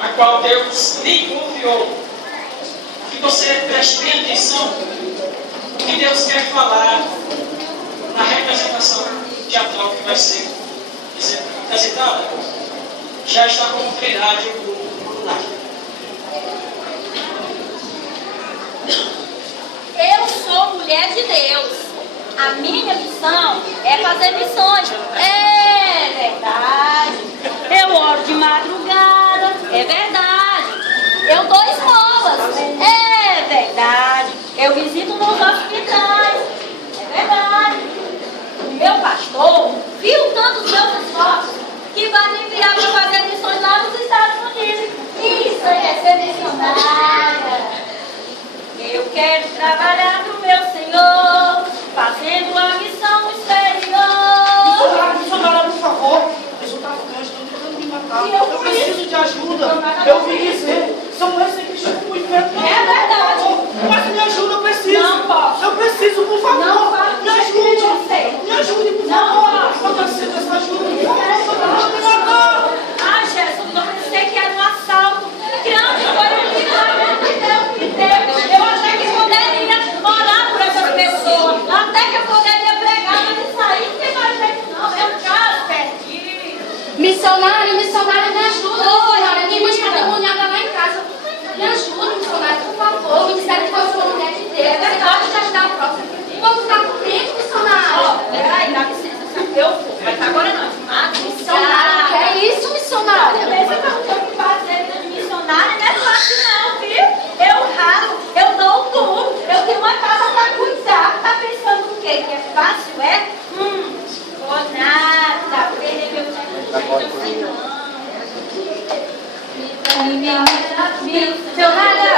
a qual Deus lhe confiou. Que você preste bem atenção no que Deus quer falar na representação teatral que vai ser apresentada. Já está como treinagem o lar. Eu sou mulher de Deus. A minha missão é fazer missões. É verdade. Eu oro de madrugada. É verdade. Eu dou esmolas. É verdade. Eu visito nos hospitais. É verdade. O meu pastor viu tantos meus esforços que vai me enviar para fazer missões lá nos Estados Unidos. Isso é ser missionária. Eu quero trabalhar pro meu Senhor, fazendo a missão exterior. Missionária, por favor. Eu estou tentando me matar. Eu preciso de ajuda. Eu vim dizer, são esses que estão com o inferno. É verdade. Mas me ajuda, eu preciso. Não posso. Eu preciso, por favor. Não posso. Me ajude. Me ajude, por favor. Eu preciso dessa ajuda. Por favor, me matar. Ah, Jesus, eu pensei que era um assalto. Grande foi o livramento que Deus me deu. Eu até que poderia orar por essas pessoas. Até que eu poderia pregar, mas isso aí não tem mais jeito não. É um caso perdido. Missionária, me ajuda. Missionária, minha irmã está demoniada lá em casa. Me ajuda, missionária, por favor. Me disseram que eu sou uma mulher de Deus. Você pode te ajudar a próxima. Vamos ficar comigo, missionária. Ó, peraí, dá licença. Eu vou, mas agora não. Missionária, que é isso, missionária? Você perguntou o que fazer vida de missionária, não é fácil não, viu? Eu ralo, eu dou tudo, eu tenho uma casa pra cuidar. Tá pensando o quê? Que é fácil, é? Vou nada, perder meu tempo, não sei não. Missionária!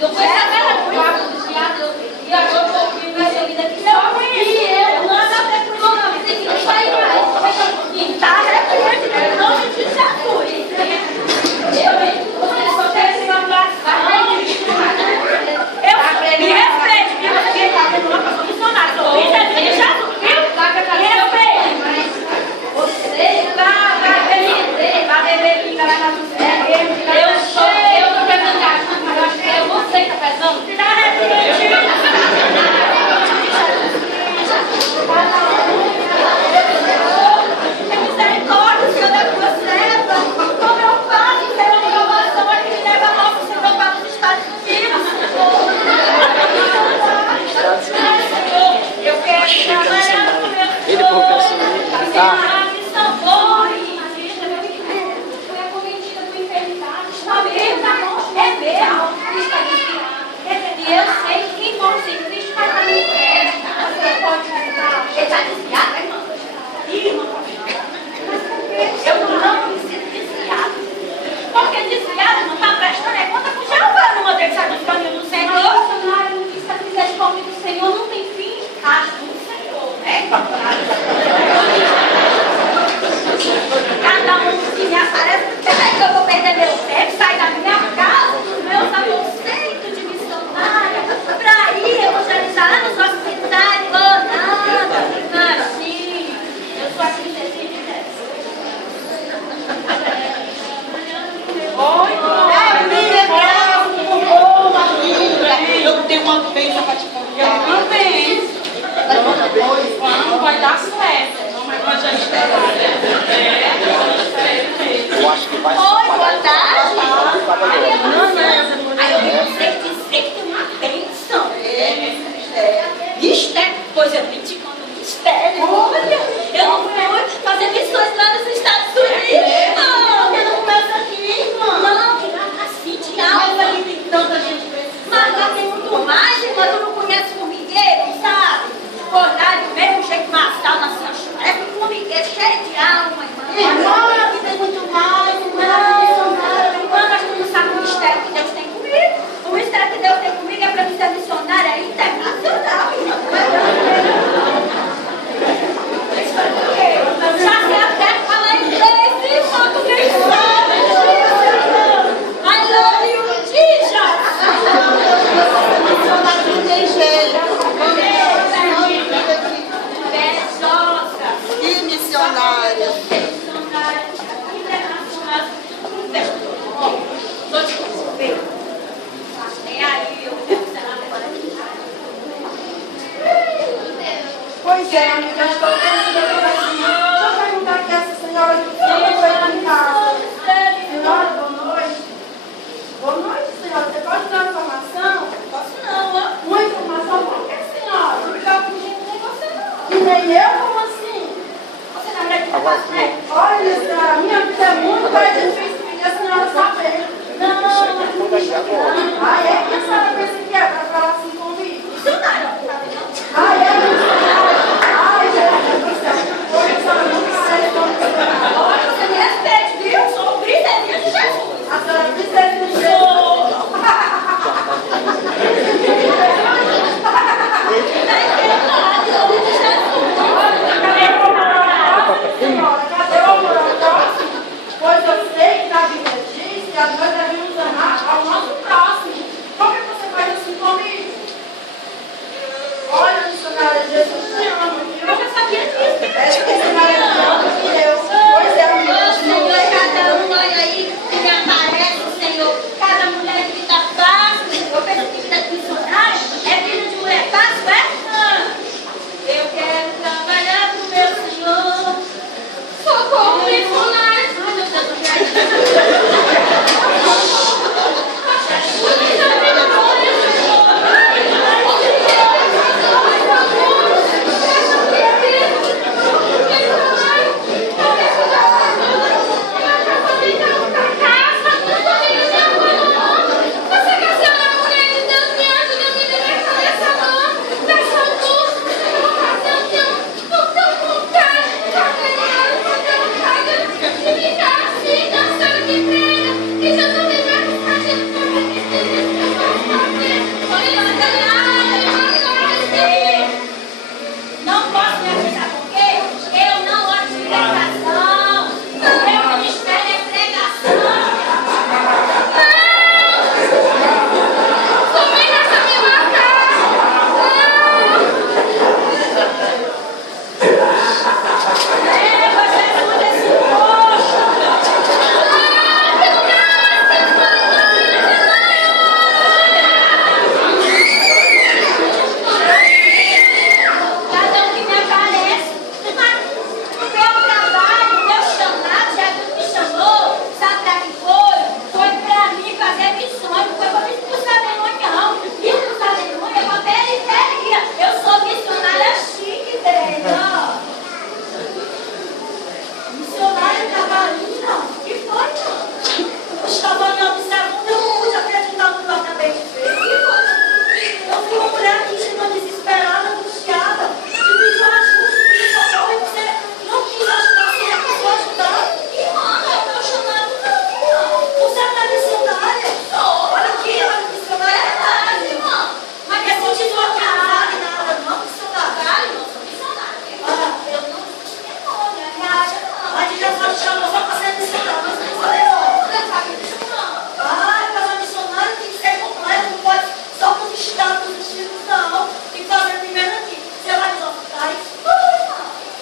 Eu fui saber da guarda do desviado e agora eu vou ouvir minha vida aqui. Deus tem comigo é para me ser missionária internacional. Já sei até falar inglês e foto mental. I love you, Jesus. Missionária não tem jeito. Bejosa. E missionária. Missionária internacional. Vou te ver. Tem aí, eu quero ser lá agora. Pois é, amiga, eu estou pensando assim. Deixa eu perguntar aqui a essa senhora que foi lá em casa. Senhora, boa noite. Boa noite, senhora. Você pode dar uma informação? Posso não, ó. Uma informação? Por que, senhora? Não ficar fugindo nem você não. E nem eu, como assim? Você não acredita na fé? Olha, senhora, minha vida é muito mais difícil pedir a senhora saber. Não. Ah, é? Quem a senhora pensa que é para falar assim comigo? Missionária. Ah, é? Ai, Jesus do céu. Hoje a senhora não me serve como missionária. Olha, você me respeite, viu? Eu sou princesinha de Jesus. A senhora precisa de um jeito. Senhora, cadê o amor ao próximo? Pois eu sei que na Bíblia diz que nós devemos amar ao nosso próximo. Como é que você faz assim comigo? Olha, missionária, Jesus te ama, viu? Eu já sabia disso. É que a senhora é melhor do que eu. Pois é, amiga. Senhor, cada um olha aí que me aparece, Senhor. Cada mulher que está fácil. Eu penso que vida de missionária é vida de mulher fácil, é? Eu quero trabalhar pro meu Senhor. Socorro, missionária. Ai, meu Deus, eu quero. Não posso me acreditar porque eu não gosto de pregação. Meu ministério é pregação. Você escuta esse poxa. Cada um que me aparece. O meu trabalho, o meu chamado, Jesus me chamou. Sabe pra que foi? Foi pra mim fazer missões. Não foi pra me expulsar demônio, não. Expulsar demônio é pra periferia. Eu sou missionária chique, velho. Missionária cavalinho, não. O que foi, não? Os cavalos me observam. Eu não pude acreditar no tratamento feio. Eu fui uma mulher que chegou desesperada, angustiada, te pediu ajuda, pediu socorro, e você não quis ajudar, você recusou ajudar. Irmã, não é o meu chamado, não. Você não é missionária? Olha aqui, olha, missionária é verdade, irmã. Mas quer se deslocar, nada, não, missionária. Eu não sou missionária. Eu não sou demônio, é verdade, não. Mas Jesus te chamou só pra ser missionária, mas não sou demônio. Não sabe disso, não. Ah, mas a missionária tem que ser completa, não pode só com os estados dos estilos, não. Tem que fazer primeiro aqui. Você vai nos hospitais?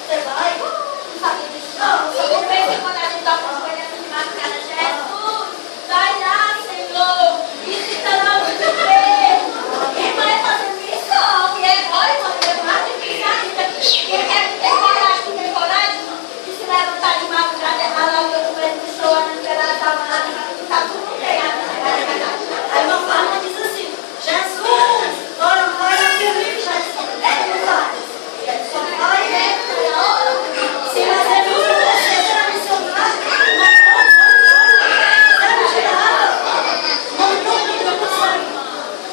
Você vai? Não sabia disso, não. Eu pensei quando a gente toca as coisas de madrugada, Jesus, vai lá, Senhor, visitará o enfermo. Quem vai fazer missão? E é agora, irmão, é mais difícil ainda. Quem quer ter coragem, tem coragem, irmão, de se levantar de madrugada, é lá o documento do show, na esperada da manhã, tá tudo bem, aí uma forma diz assim, Jesus, ora, vai aqui, Jesus, não vai. Só vai, né? Se você não for você, será missionário, mas não tirada. Não,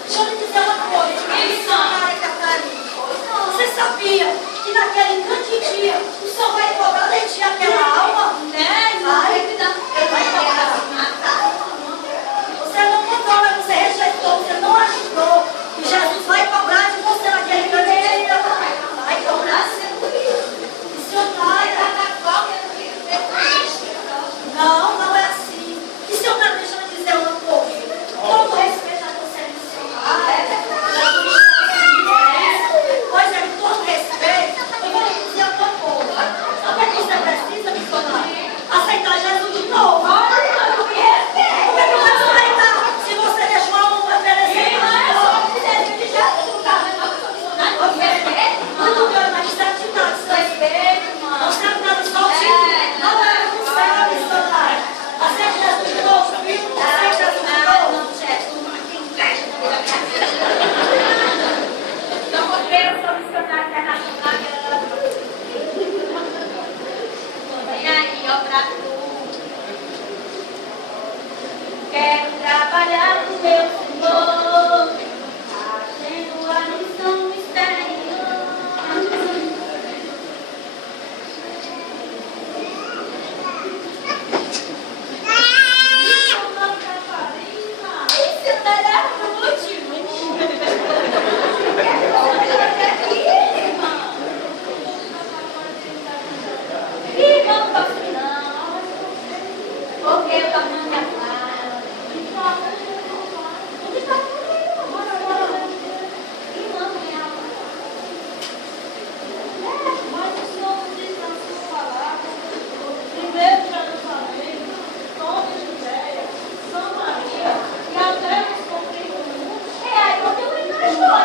deixa eu lhe dizer uma coisa, missionária Catarina. Você sabia que naquele grande dia o Senhor vai cobrar de ti aquela alma? Né? Vai cobrar. Você não controla, você rejeitou, você não acreditou. ajudar.